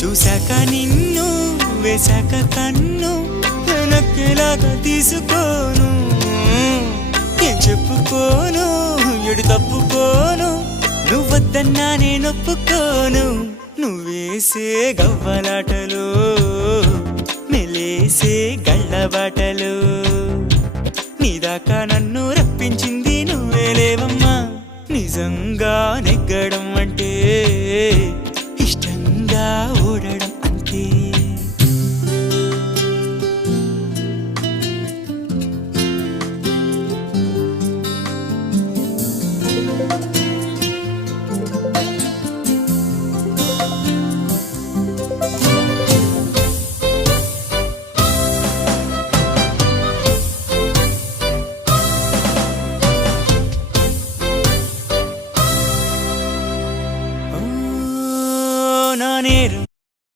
చూశాక నిన్ను వేశాక కన్ను వెనక్కిలాగా తీసుకోను ఏం చెప్పుకోను ఎడు తప్పుకోను నువ్వొద్దన్నా నేనొప్పుకోను నువ్వేసే గవ్వలాటలు మెలేసే గళ్ళబాటలు నీదాకా నన్ను రప్పించింది నువ్వేలేవమ్మా నిజంగానే